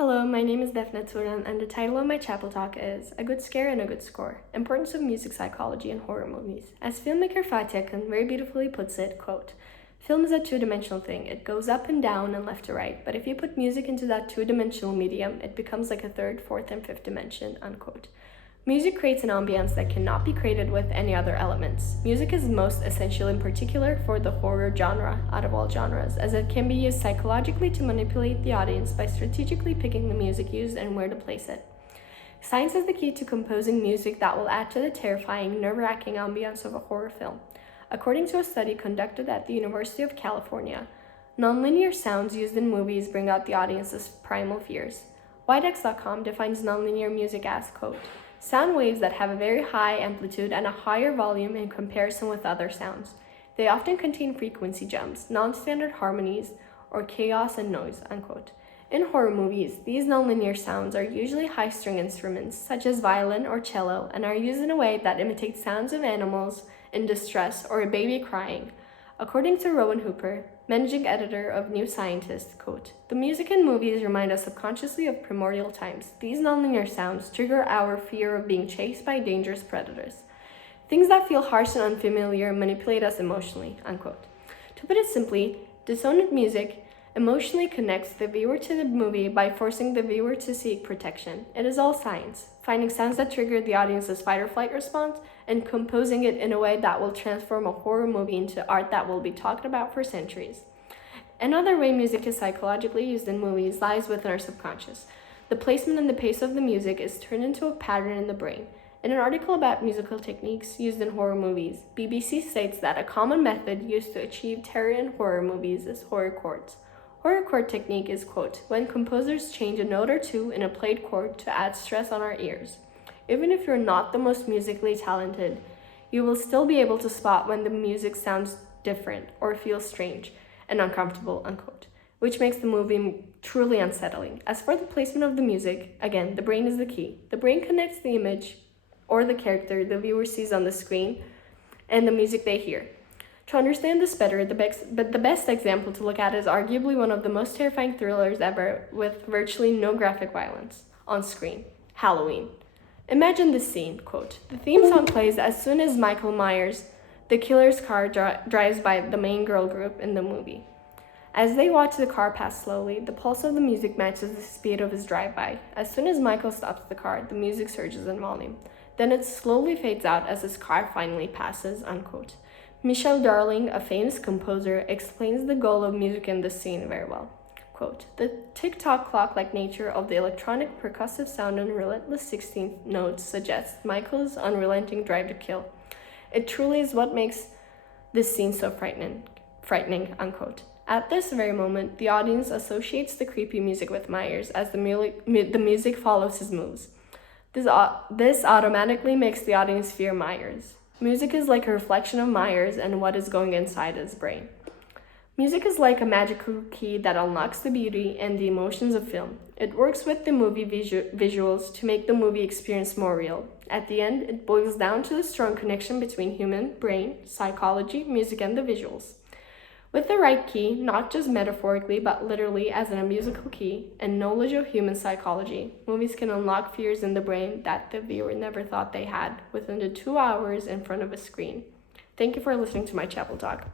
Hello, my name is Defna Turan, and the title of my chapel talk is A Good Scare and a Good Score, Importance of Music Psychology in Horror Movies. As filmmaker Fatih Akın very beautifully puts it, quote, "Film is a two-dimensional thing. It goes up and down and left to right, but if you put music into that two-dimensional medium, it becomes like a third, fourth, and fifth dimension," unquote. Music creates an ambience that cannot be created with any other elements. Music is most essential in particular for the horror genre out of all genres, as it can be used psychologically to manipulate the audience by strategically picking the music used and where to place it. Science is the key to composing music that will add to the terrifying, nerve-wracking ambience of a horror film. According to a study conducted at the University of California, nonlinear sounds used in movies bring out the audience's primal fears. Widex.com defines nonlinear music as, quote, "Sound waves that have a very high amplitude and a higher volume in comparison with other sounds. They often contain frequency jumps, non-standard harmonies, or chaos and noise," unquote. In horror movies, these nonlinear sounds are usually high-string instruments, such as violin or cello, and are used in a way that imitates sounds of animals in distress or a baby crying. According to Rowan Hooper, managing editor of New Scientist, quote, "The music in movies remind us subconsciously of primordial times. These nonlinear sounds trigger our fear of being chased by dangerous predators. Things that feel harsh and unfamiliar manipulate us emotionally," unquote. To put it simply, dissonant music emotionally connects the viewer to the movie by forcing the viewer to seek protection. It is all science, finding sounds that trigger the audience's fight or flight response and composing it in a way that will transform a horror movie into art that will be talked about for centuries. Another way music is psychologically used in movies lies within our subconscious. The placement and the pace of the music is turned into a pattern in the brain. In an article about musical techniques used in horror movies, BBC states that a common method used to achieve terror in horror movies is horror chords. Horror chord technique is, quote, "when composers change a note or two in a played chord to add stress on our ears. Even if you're not the most musically talented, you will still be able to spot when the music sounds different or feels strange and uncomfortable," unquote, which makes the movie truly unsettling. As for the placement of the music, again, the brain is the key. The brain connects the image or the character the viewer sees on the screen and the music they hear. To understand this better, the best example to look at is arguably one of the most terrifying thrillers ever, with virtually no graphic violence on screen, Halloween. Imagine this scene, quote, "The theme song plays as soon as Michael Myers, the killer's car, drives by the main girl group in the movie. As they watch the car pass slowly, the pulse of the music matches the speed of his drive-by. As soon as Michael stops the car, the music surges in volume. Then it slowly fades out as his car finally passes," unquote. Michel Darling, a famous composer, explains the goal of music in this scene very well. Quote, "The tick-tock clock-like nature of the electronic percussive sound and relentless 16th notes suggests Michael's unrelenting drive to kill. It truly is what makes this scene so frightening," unquote. At this very moment, the audience associates the creepy music with Myers as the music follows his moves. This automatically makes the audience fear Myers. Music is like a reflection of Myers and what is going inside his brain. Music is like a magical key that unlocks the beauty and the emotions of film. It works with the movie visuals to make the movie experience more real. At the end, it boils down to the strong connection between human brain, psychology, music, and the visuals. With the right key, not just metaphorically, but literally as in a musical key, and knowledge of human psychology, movies can unlock fears in the brain that the viewer never thought they had within the 2 hours in front of a screen. Thank you for listening to my chapel talk.